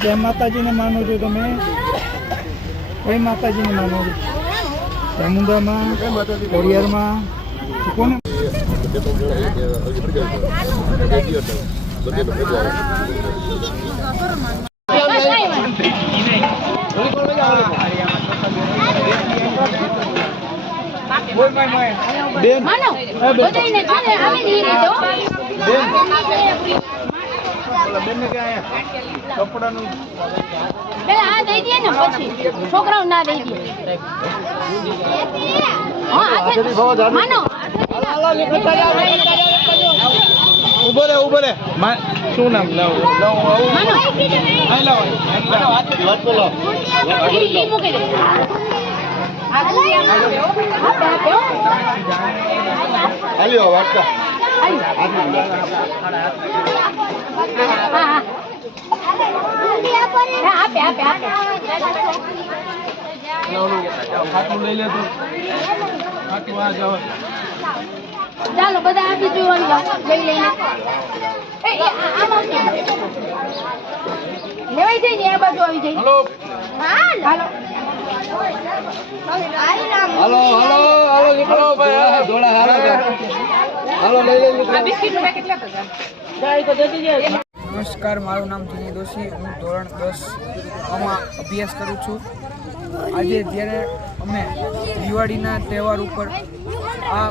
તો કેમ માતાજીને માનો છો તમે કઈ માતાજીને માનો છો ચામુંડામાં કોરિયારમાં કોને બેન. માનો ને ક્યાં કપડાનું પેલા આ દઈ દે ને પછી. છોકરાઓ ના દઈ દે. હા હાથે માનો. ઊભો રે ઊભો રે. મા- શું નામ? લાવો. લાવો આવું વાત બોલો. મૂકી દે. હાલ્યો હાલી. આપે, આપે. ખાતું લઈ લે તો ખાતું આ જાઓ ચાલો બધા આપી જોવાનું. લઈ લઈને. લેવાઈ જાય ને આ બાજુ આવી જાય હલો હા હાલો હાલો હાલો હાલો નીકળો ભાઈ ધોળા હાલો નમસ્કાર મારું નામ જુની દોશી. હું ધોરણ દસ આમાં અભ્યાસ કરું છું. આજે જ્યારે અમે દિવાળીના તહેવાર ઉપર આ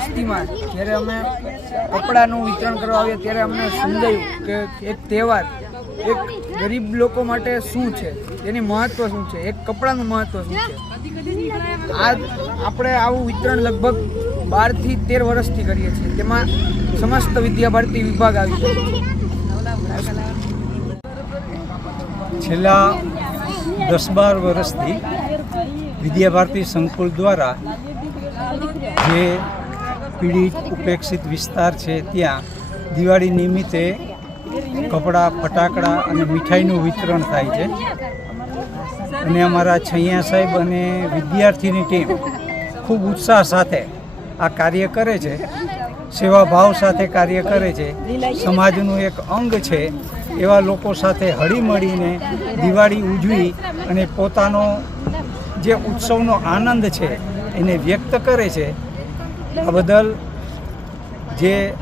વસ્તીમાં જ્યારે અમે કપડાનું વિતરણ કરવા આવ્યા ત્યારે અમને સમજાયું કે એક તહેવાર એક ગરીબ લોકો માટે શું છે? તેની મહત્ત્વ શું છે? એક કપડાનું મહત્ત્વ શું છે? આ આપણે આવું વિતરણ લગભગ બારથી તેર વર્ષથી કરીએ છીએ. તેમાં સમસ્ત વિદ્યાભારતી વિભાગ આવી છેલ્લા દસ બાર વર્ષથી વિદ્યાભારતી સંકુલ દ્વારા જે પીડિત, ઉપેક્ષિત વિસ્તાર છે ત્યાં દિવાળી નિમિત્તે કપડાં, ફટાકડા અને મીઠાઈનું વિતરણ થાય છે. અને અમારા છૈયા સાહેબ અને વિદ્યાર્થીની ટીમ ખૂબ ઉત્સાહ સાથે આ કાર્ય કરે છે. સેવાભાવ સાથે કાર્ય કરે છે. સમાજનું એક અંગ છે. એવા લોકો સાથે હળીમળીને દિવાળી ઉજવી અને પોતાનો જે ઉત્સવનો આનંદ છે એને વ્યક્ત કરે છે. આ બદલ જે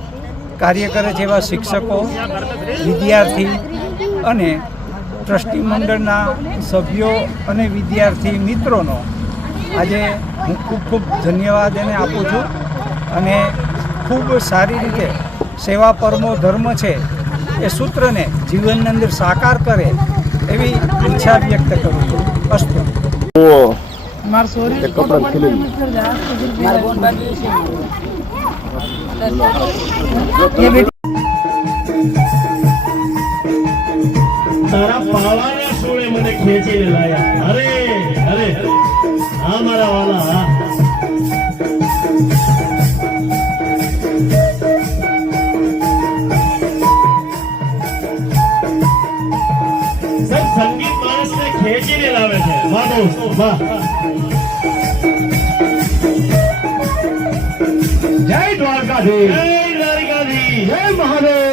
કાર્ય કરે છે એવા શિક્ષકો વિદ્યાર્થી અને ટ્રસ્ટી મંડળના સભ્યો અને વિદ્યાર્થી મિત્રોનો આજે હું ખૂબ ખૂબ ધન્યવાદ એને આપું છું અને ખૂબ સારી રીતે સેવા પરમો ધર્મ છે એ સૂત્રને જીવનની અંદર સાકાર કરે એવી ઈચ્છા વ્યક્ત કરું છું. અસ્તુ. માર સોરી. તારા પાવાના સોળે મને ખેંચીને લાયા. અરે અરે હા મારા વાલા, હા. સંગીત માણસને ખેંચીને લાવે છે. વાહ. જય દ્વારકાધીશ. જય દ્વારકાધીશ. જય મહાદેવ.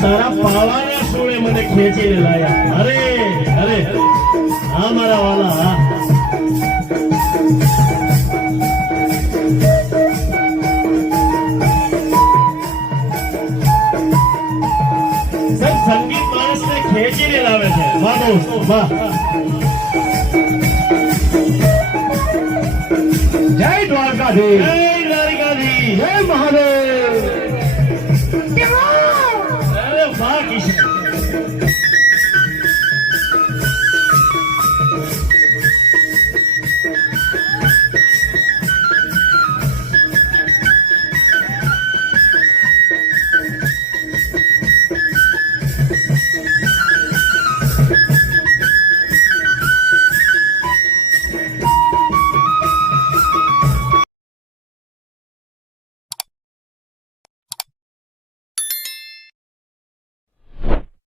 તારા પાવાના સોળે મને ખેંચીને લાયા. અરે અરે હા મારા વાલા હા. સંગીત માણસને ખેંચીને લાવે છે. વાહ વાહ. જય દ્વારકાધીશ. જય દ્વારકાધીશ. જય મહાદેવ. Yeah.